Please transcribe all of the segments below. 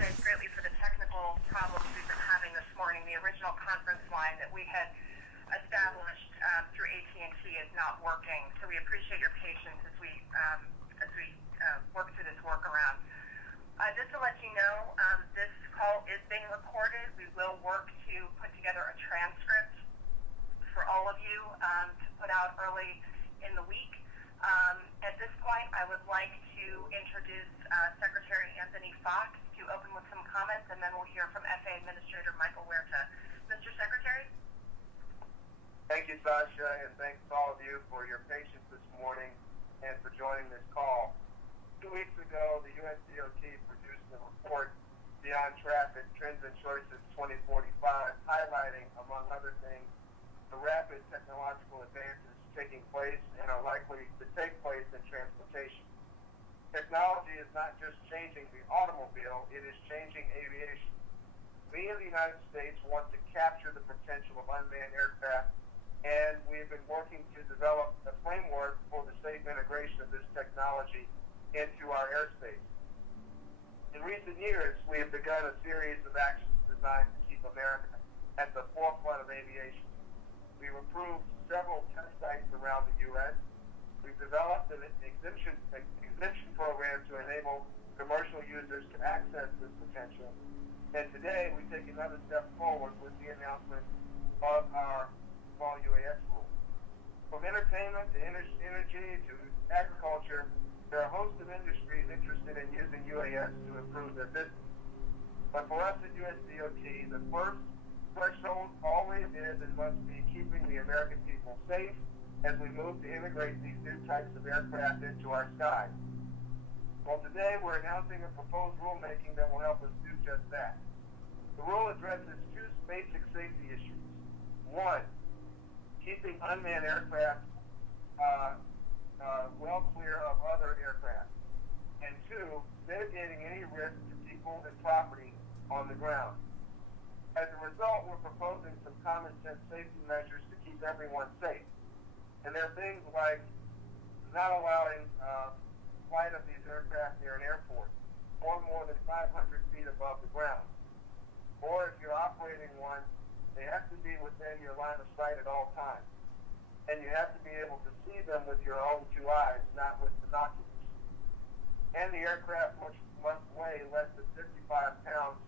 apologize greatly for the technical problems we've been having this morning. The original conference line that we had established through AT&T is not working, so we appreciate your patience as we work through this workaround. Just to let you know, this call is being recorded. We will work to put together a transcript for all of you to put out early in the week. At this point, I would like to introduce Secretary Anthony Foxx to open with some comments, and then we'll hear from FAA Administrator Michael Huerta. Mr. Secretary? Thank you, Sasha, and thanks to all of you for your patience this morning and for joining this call. 2 weeks ago, the U.S. DOT produced a report, Beyond Traffic Trends and Choices 2045, highlighting, among other things, the rapid technological advances taking place and are likely to take place in transportation. Technology is not just changing the automobile, it is changing aviation. We in the United States want to capture the potential of unmanned aircraft, and we've been working to develop a framework for the safe integration of this technology into our airspace. In recent years, we have begun a series of actions designed to keep America at the forefront of aviation. We've approved several test sites around the U.S. We've developed an exemption program to enable commercial users to access this potential. And today, we take another step forward with the announcement of our small UAS rule. From entertainment to energy to agriculture, there are a host of industries interested in using UAS to improve their business. But for us at U.S. DOT, the first threshold always is and must be keeping the American people safe as we move to integrate these new types of aircraft into our skies. Well, today we're announcing a proposed rulemaking that will help us do just that. The rule addresses two basic safety issues. One, keeping unmanned aircraft well clear of other aircraft. And two, mitigating any risk to people and property on the ground. As a result, we're proposing some common sense safety measures to keep everyone safe. And there are things like not allowing flight of these aircraft near an airport or more than 500 feet above the ground. Or if you're operating one, they have to be within your line of sight at all times. And you have to be able to see them with your own two eyes, not with binoculars. And the aircraft must weigh less than 55 pounds,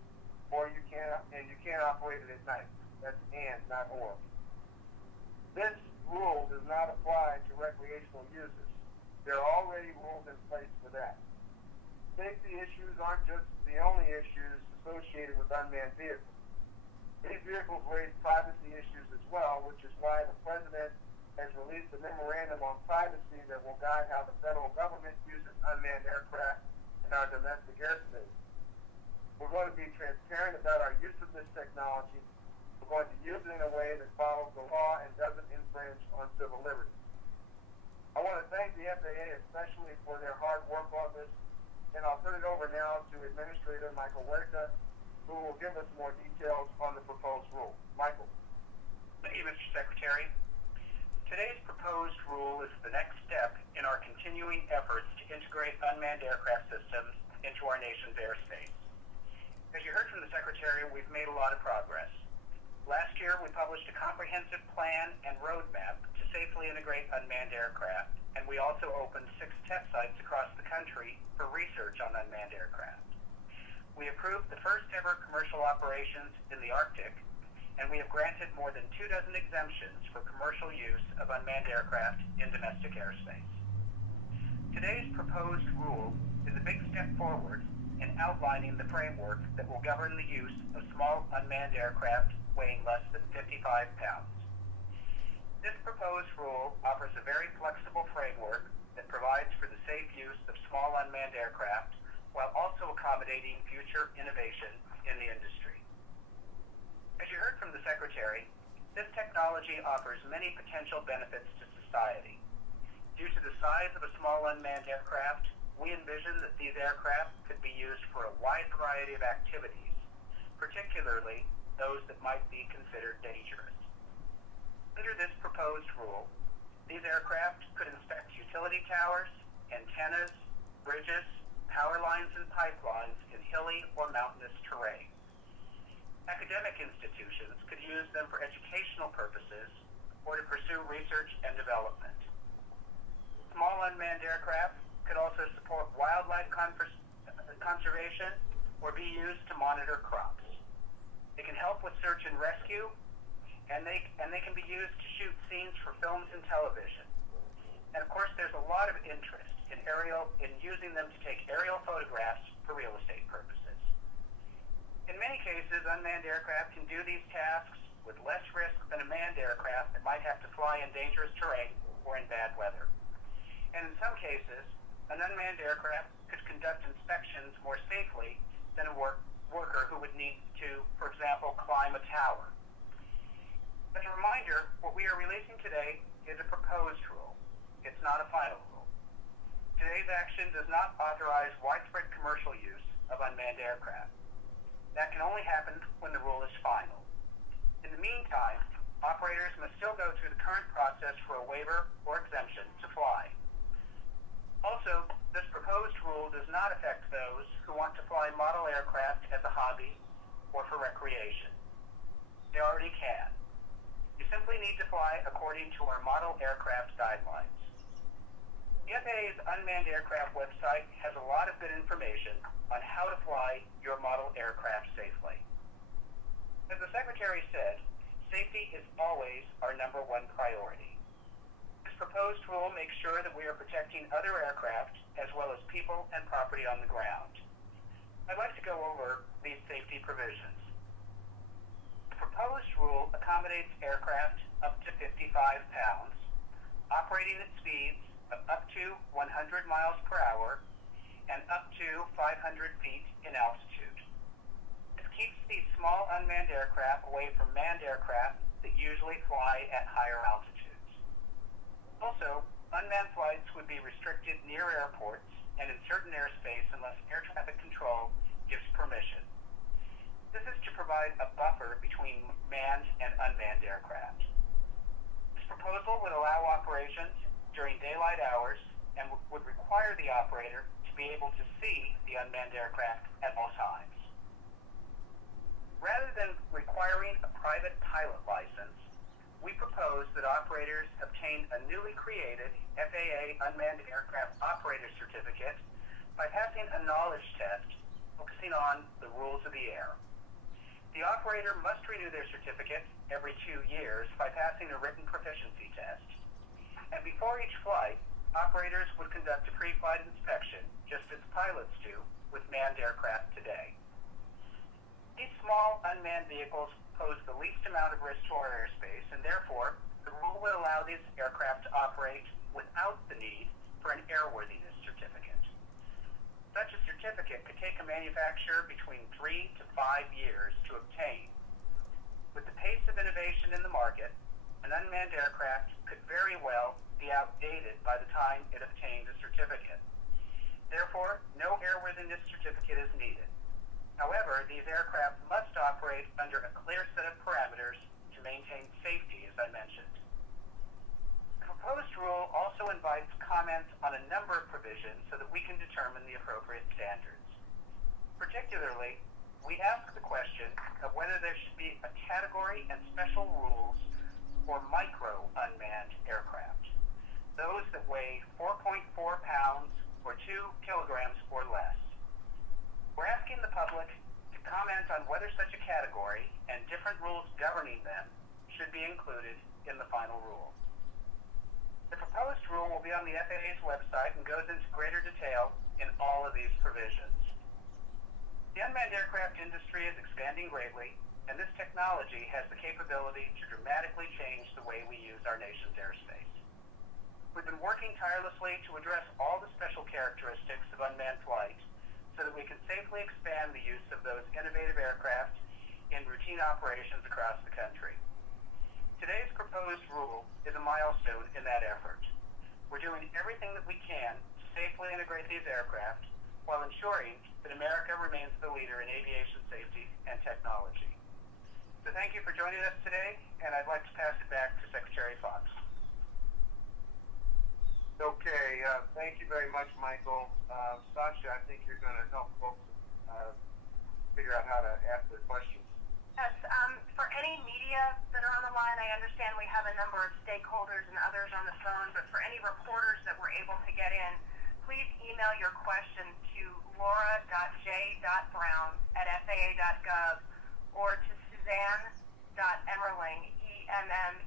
or you can't operate it at night. That's and, not or. This rule does not apply to recreational users. There are already rules in place for that. Safety issues aren't just the only issues associated with unmanned vehicles. These vehicles raise privacy issues as well, which is why the President has released a memorandum on privacy that will guide how the federal government uses unmanned aircraft in our domestic airspace. We're going to be transparent about our use of this technology. We're going to use it in a way that follows the law and doesn't infringe on civil liberties. I want to thank the FAA especially for their hard work on this, and I'll turn it over now to Administrator Michael Huerta, who will give us more details on the proposed rule. Michael. Thank you, Mr. Secretary. Today's proposed rule is the next step in our continuing efforts to integrate unmanned aircraft systems into our nation's airspace. As you heard from the Secretary, we've made a lot of progress. Last year, we published a comprehensive plan and roadmap to safely integrate unmanned aircraft, and we also opened 6 test sites across the country for research on unmanned aircraft. We approved the first ever commercial operations in the Arctic, and we have granted more than 24 exemptions for commercial use of unmanned aircraft in domestic airspace. Today's proposed rule is a big step forward in outlining the framework that will govern the use of small unmanned aircraft weighing less than 55 pounds. This proposed rule offers a very flexible framework that provides for the safe use of small unmanned aircraft while also accommodating future innovation in the industry. As you heard from the Secretary, this technology offers many potential benefits to society. Due to the size of a small unmanned aircraft, we envision that these aircraft could be used for a wide variety of activities, particularly those that might be considered dangerous. Under this proposed rule, these aircraft could inspect utility towers, antennas, bridges, power lines, and pipelines in hilly or mountainous mountainous terrain. Academic institutions could use them for educational purposes or to pursue research and development. Small unmanned aircraft could also support wildlife conservation or be used to monitor crops. They can help with search and rescue, and they can be used to shoot scenes for films and television. And of course, there's a lot of interest in using them to take aerial photographs for real estate purposes. In many cases, unmanned aircraft can do these tasks with less risk than a manned aircraft that might have to fly in dangerous terrain or in bad weather. And in some cases, an unmanned aircraft could conduct inspections more safely than a worker who would need to, for example, climb a tower. As a reminder, what we are releasing today is a proposed rule. It's not a final rule. Today's action does not authorize widespread commercial use of unmanned aircraft. That can only happen when the rule is final. In the meantime, operators must still go through the current process for a waiver or exemption to fly. Also, this proposed rule does not affect those who want to fly model aircraft as a hobby or for recreation. They already can. You simply need to fly according to our model aircraft guidelines. The FAA's unmanned aircraft website has a lot of good information on how to fly your model aircraft safely. As the Secretary said, safety is always our number one priority. This proposed rule makes sure that we are protecting other aircraft as well as people and property on the ground. I'd like to go over these safety provisions. The proposed rule accommodates aircraft up to 55 pounds, operating at speeds of up to 100 miles per hour and up to 500 feet in altitude. This keeps these small unmanned aircraft away from manned aircraft that usually fly at higher altitudes. Also, unmanned flights would be restricted near airports and in certain airspace unless air traffic control gives permission. This is to provide a buffer between manned and unmanned aircraft. This proposal would allow operations during daylight hours and would require the operator to be able to see the unmanned aircraft at all times. Rather than requiring a private pilot license, we propose that operators obtain a newly created FAA Unmanned Aircraft Operator Certificate by passing a knowledge test focusing on the rules of the air. The operator must renew their certificate every 2 years by passing a written proficiency test. And before each flight, operators would conduct a pre-flight inspection, just as pilots do with manned aircraft today. These small unmanned vehicles pose the least amount of risk to our airspace, and therefore, the rule would allow these aircraft to operate without the need for an airworthiness certificate. Such a certificate could take a manufacturer between 3 to 5 years to obtain. With the pace of innovation in the market, an unmanned aircraft could very well be outdated by the time it obtains a certificate. Therefore, no airworthiness certificate is needed. However, these aircraft must operate under a clear set of parameters to maintain safety, as I mentioned. The proposed rule also invites comments on a number of provisions so that we can determine the appropriate standards. Particularly, we ask the question of whether there should be a category and special rules for micro unmanned aircraft, those that weigh 4.4 pounds or 2 kilograms or less. We're asking the public to comment on whether such a category and different rules governing them should be included in the final rule. The proposed rule will be on the FAA's website and goes into greater detail in all of these provisions. The unmanned aircraft industry is expanding greatly, and this technology has the capability to dramatically change the way we use our nation's airspace. We've been working tirelessly to address all the special characteristics of unmanned flight so that we can safely expand the use of those innovative aircraft in routine operations across the country. Today's proposed rule is a milestone in that effort. We're doing everything that we can to safely integrate these aircraft while ensuring that America remains the leader in aviation safety and technology. So thank you for joining us today, and I'd like to pass it back to Secretary Foxx. Okay, thank you very much, Michael. Sasha, I think you're going to help folks how to ask their questions. Yes, for any media that are on the line, I understand we have a number of stakeholders and others on the phone, but for any reporters that were able to get in, please email your questions to laura.j.brown@faa.gov or to suzanne.emmerling, EMMERLING,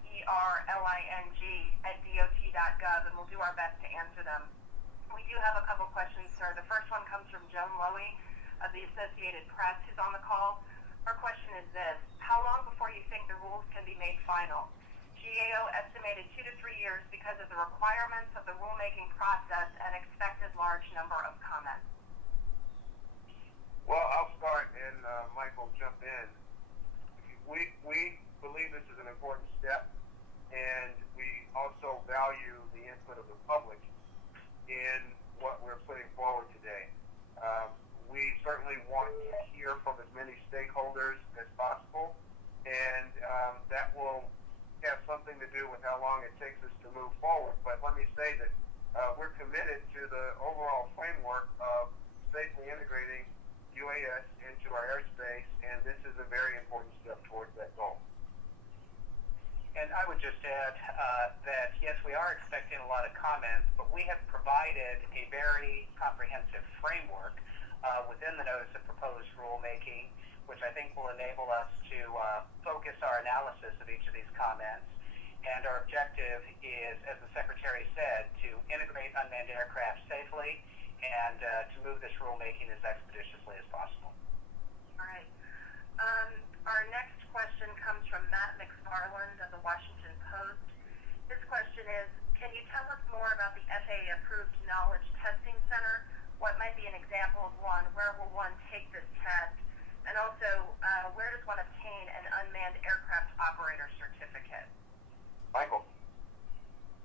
@dot.gov, and we'll do our best to answer them. We do have a couple questions, sir. The first one comes from Joan Lowy of the Associated Press, who's on the call. Her question is this: how long before you think the rules can be made final? GAO estimated 2 to 3 years because of the requirements of the rulemaking process and expected large number of comments. Well, I'll start and Michael jump in. We believe this is an important step, and we also value the input of the public in what we're putting forward today. We certainly want to hear from as many stakeholders as possible, and that will have something to do with how long it takes us to move forward. But let me say that we're committed to the overall framework of safely integrating UAS into our airspace, and this is a very important step towards that goal. And I would just add that, yes, we are expecting a lot of comments, but we have provided a very comprehensive framework within the Notice of Proposed Rulemaking, which I think will enable us to focus our analysis of each of these comments. And our objective is, as the Secretary said, to integrate unmanned aircraft safely and to move this rulemaking as expeditiously as possible. All right. Our next question comes from Matt McFarland of the Washington Post. His question is, can you tell us more about the FAA-approved Knowledge Testing Center? What might be an example of one? Where will one take this test? And also, where does one obtain an unmanned aircraft operator certificate? Michael.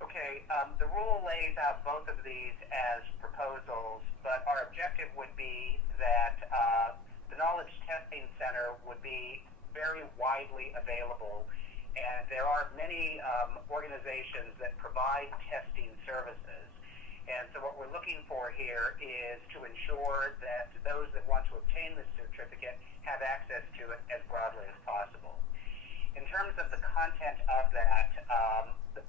Okay, the rule lays out both of these as proposals, but our objective would be that the Knowledge Testing Center would be very widely available, and there are many organizations that provide testing services. And so what we're looking for here is to ensure that those that want to obtain this certificate have access to it as broadly as possible. In terms of the content of that, the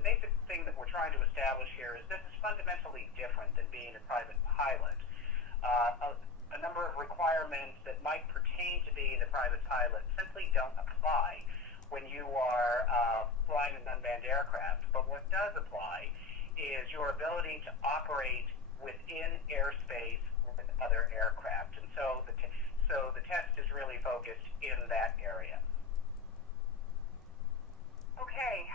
basic thing that we're trying to establish here is this is fundamentally different than being a private pilot. A number of requirements that might pertain to being a private pilot simply don't apply when you are flying an unmanned aircraft. But what does apply is your ability to operate within airspace with other aircraft. And so the test is really focused in that area. Okay.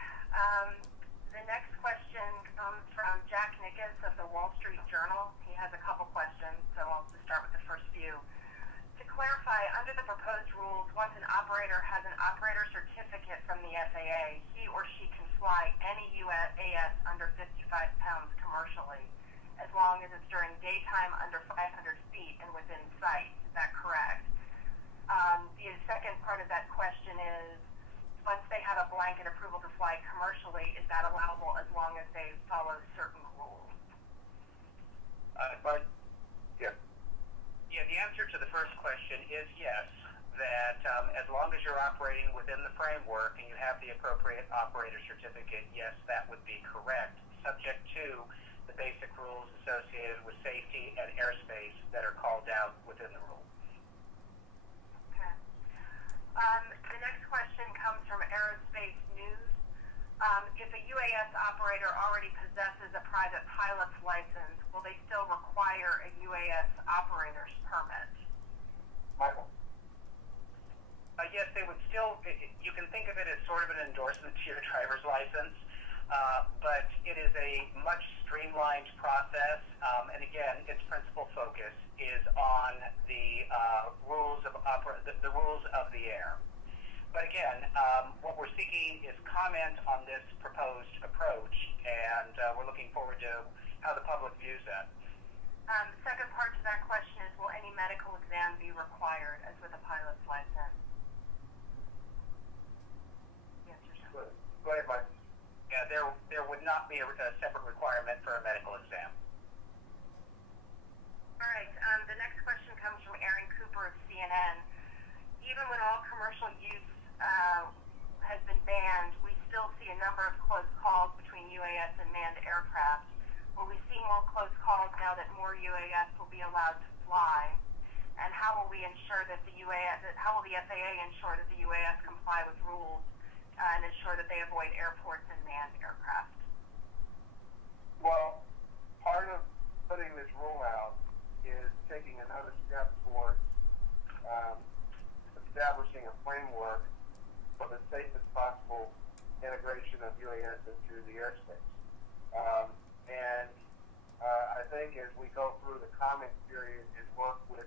The next question comes from Jack Nickus of the Wall Street Journal. He has a couple questions, so I'll just start with the first few. To clarify, under the proposed rules, once an operator has an operator certificate from the FAA, he or she can fly any UAS under 55 pounds commercially, as long as it's during daytime under 500 feet and within sight. Is that correct? The second part of that question is, once they have a blanket approval to fly commercially, is that allowable as long as they follow certain rules? Yeah. Yeah, the answer to the first question is yes, that as long as you're operating within the framework and you have the appropriate operator certificate, yes, that would be correct, subject to the basic rules associated with safety and airspace that are called out within the rule. Okay. The next question comes from Aerospace News. If a UAS operator already possesses a private pilot's license, will they still require a UAS operator's permit? Michael. Yes, they would still, you can think of it as sort of an endorsement to your driver's license, but it is a much streamlined process, and again, its principal focus is on the rules of the air. But again, what we're seeking is comment on this proposed approach, and we're looking forward to how the public views that. The second part to that question is, will any medical exam be required as with a pilot's license? Yes or no? Go ahead, Mike. Yeah, there would not be a separate requirement for a medical exam. All right. The next question comes from Aaron Cooper of CNN. UAS will be allowed to fly? And how will we ensure that how will the FAA ensure that the UAS comply with rules and ensure that they avoid airports and manned aircraft? Well, part of putting this rule out is taking another step towards establishing a framework for the safest possible integration of UAS into the airspace. I think as we go through the comment period and work with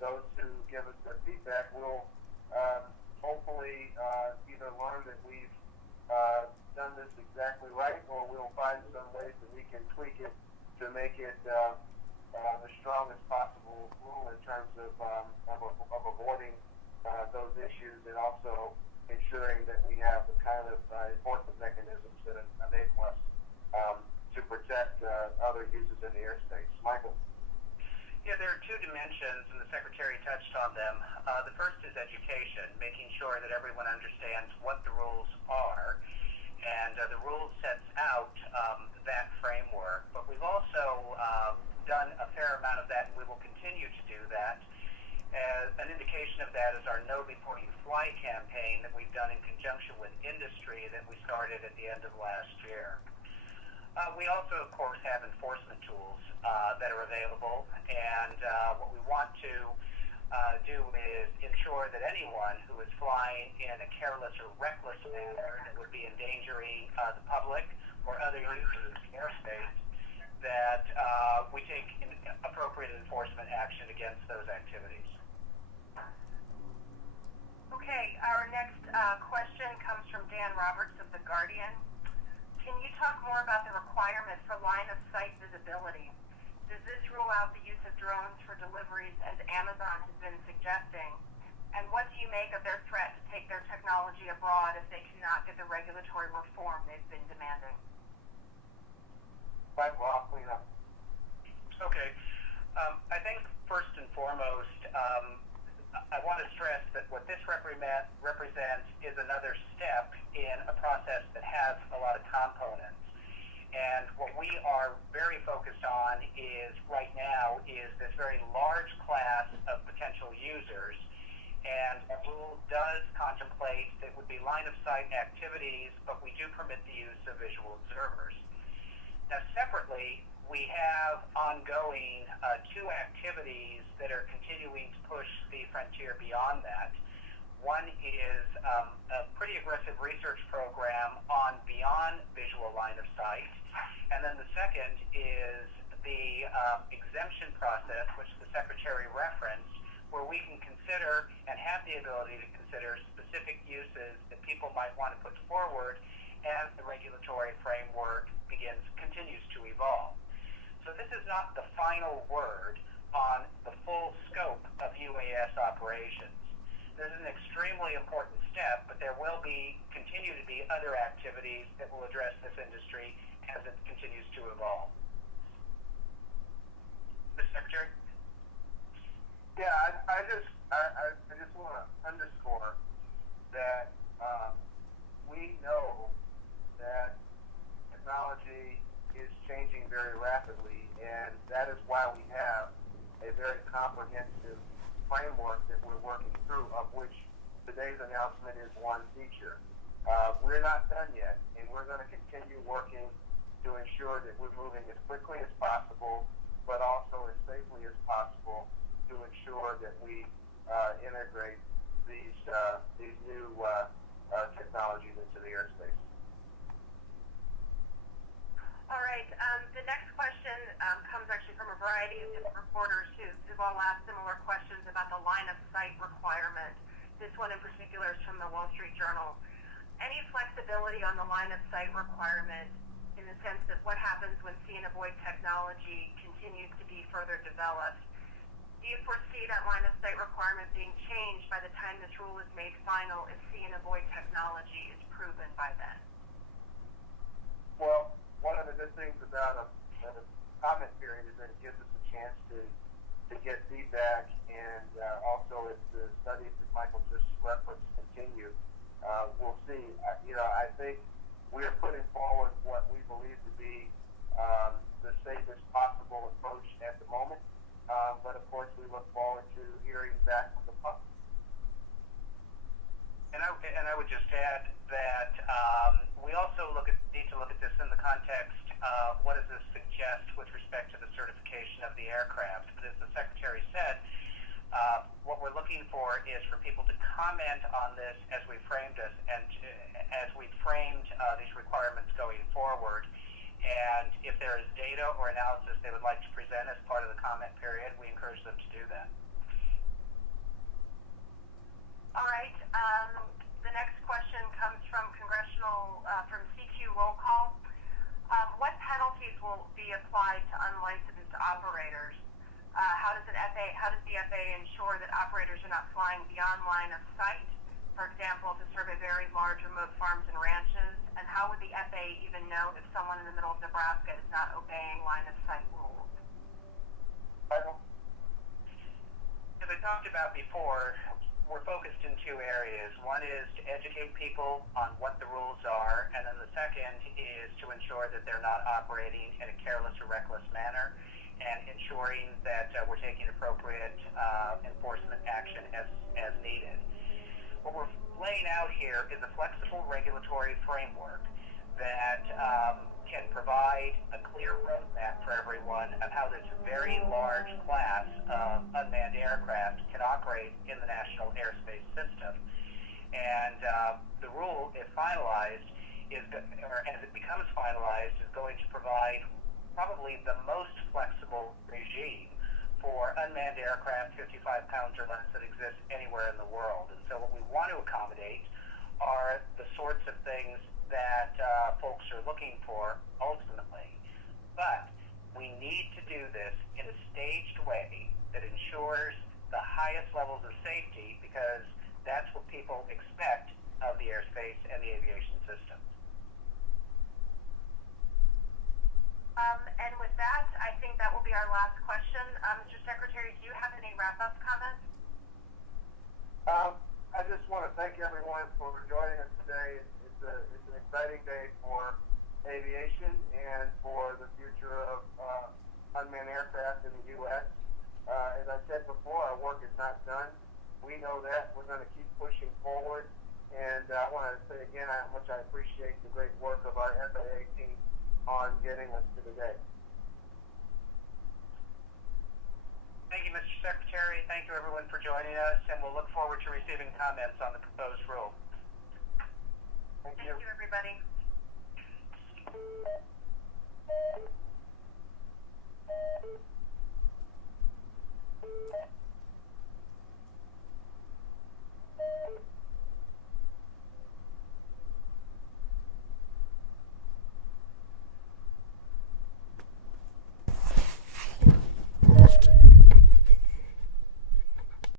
those who give us their feedback, we'll hopefully either learn that we've done this exactly right, or we'll find some ways that we can tweak it to make it the strongest possible rule in terms of avoiding those issues, and also ensuring that we have the kind of enforcement mechanisms that enable us to protect other users in the airspace. Michael? Yeah, there are two dimensions, and the Secretary touched on them. The first is education, making sure that everyone understands what the rules are, and the rules sets out that framework. But we've also done a fair amount of that, and we will continue to do that. An indication of that is our Know Before You Fly campaign that we've done in conjunction with industry that we started at the end of last year. We also, of course, have enforcement tools that are available, and what we want to do is ensure that anyone who is flying in a careless or reckless manner that would be endangering the public or other users of the airspace, that we take appropriate enforcement action against those activities. Okay, our next question comes from Dan Roberts of The Guardian. Can you talk more about the requirement for line-of-sight visibility? Does this rule out the use of drones for deliveries, as Amazon has been suggesting? And what do you make of their threat to take their technology abroad if they cannot get the regulatory reform they've been demanding? Michael, I'll clean up. Okay. I think first and foremost, I want to stress that what this represents is another step in a process that has a lot of components. And what we are very focused on right now is this very large class of potential users. And the rule does contemplate that would be line-of-sight activities, but we do permit the use of visual observers. Now, separately, we have ongoing two activities that are continuing to push the frontier beyond that. One is a pretty aggressive research program on beyond visual line of sight. And then the second is the exemption process, which the Secretary referenced, where we can consider and have the ability to consider specific uses that people might want to put forward as the regulatory framework continues to evolve. So this is not the final word on the full scope of UAS operations. This is an extremely important step, but there will continue to be other activities that will address this industry as it continues to evolve. Mr. Secretary? Yeah, I just want to underscore that we know that technology is changing very rapidly, and that is why we have a very comprehensive framework that we're working through, of which today's announcement is one feature. We're not done yet, and we're going to continue working to ensure that we're moving as quickly as possible, but also as safely as possible to ensure that we integrate these new technologies into the airspace. All right. The next question comes actually from a variety of different reporters who've all asked similar questions about the line-of-sight requirement. This one in particular is from the Wall Street Journal. Any flexibility on the line-of-sight requirement in the sense that what happens when see and avoid technology continues to be further developed? Do you foresee that line-of-sight requirement being changed by the time this rule is made final if see and avoid technology is proven by then? Well, one of the good things about a comment period is that it gives us a chance to get feedback, and also as the studies that Michael just referenced continue, we'll see. I think we're putting forward what we believe to be the safest possible approach at the moment. would just add that we also need to look at this in the context of what does this suggest with respect to the certification of the aircraft. But as the Secretary said, what we're looking for is for people to comment on this as we framed this and as we framed these requirements going forward. And if there is data or analysis they would like to present as part of the comment period, we encourage them to do that. All right. The next question comes from from CQ roll call. What penalties will be applied to unlicensed operators? How does the FAA ensure that operators are not flying beyond line of sight, for example, to serve a very large remote farms and ranches? And how would the FAA even know if someone in the middle of Nebraska is not obeying line of sight rules? Michael? As I talked about before, we're focused in two areas. One is to educate people on what the rules are, and then the second is to ensure that they're not operating in a careless or reckless manner, and ensuring that we're taking appropriate enforcement action as needed. What we're laying out here is a flexible regulatory framework that can provide a clear roadmap for everyone of how this very large class of unmanned aircraft can operate in the national airspace system. And the rule, if finalized, or as it becomes finalized, is going to provide probably the most flexible regime for unmanned aircraft 55 pounds or less that exists anywhere in the world. And so what we want to accommodate are the sorts of things that folks are looking for ultimately. But we need to do this in a staged way that ensures the highest levels of safety, because that's what people expect of the airspace and the aviation system. And with that, I think that will be our last question. Mr. Secretary, do you have any wrap-up comments? I just want to thank everyone for joining us today. It's an exciting day for aviation and for the future of unmanned aircraft in the U.S. As I said before, our work is not done. We know that. We're going to keep pushing forward. And I want to say again how much I appreciate the great work of our FAA team on getting us to today. Thank you, Mr. Secretary. Thank you, everyone, for joining us, and we'll look forward to receiving comments on the proposed rule. Thank Thank you, everybody.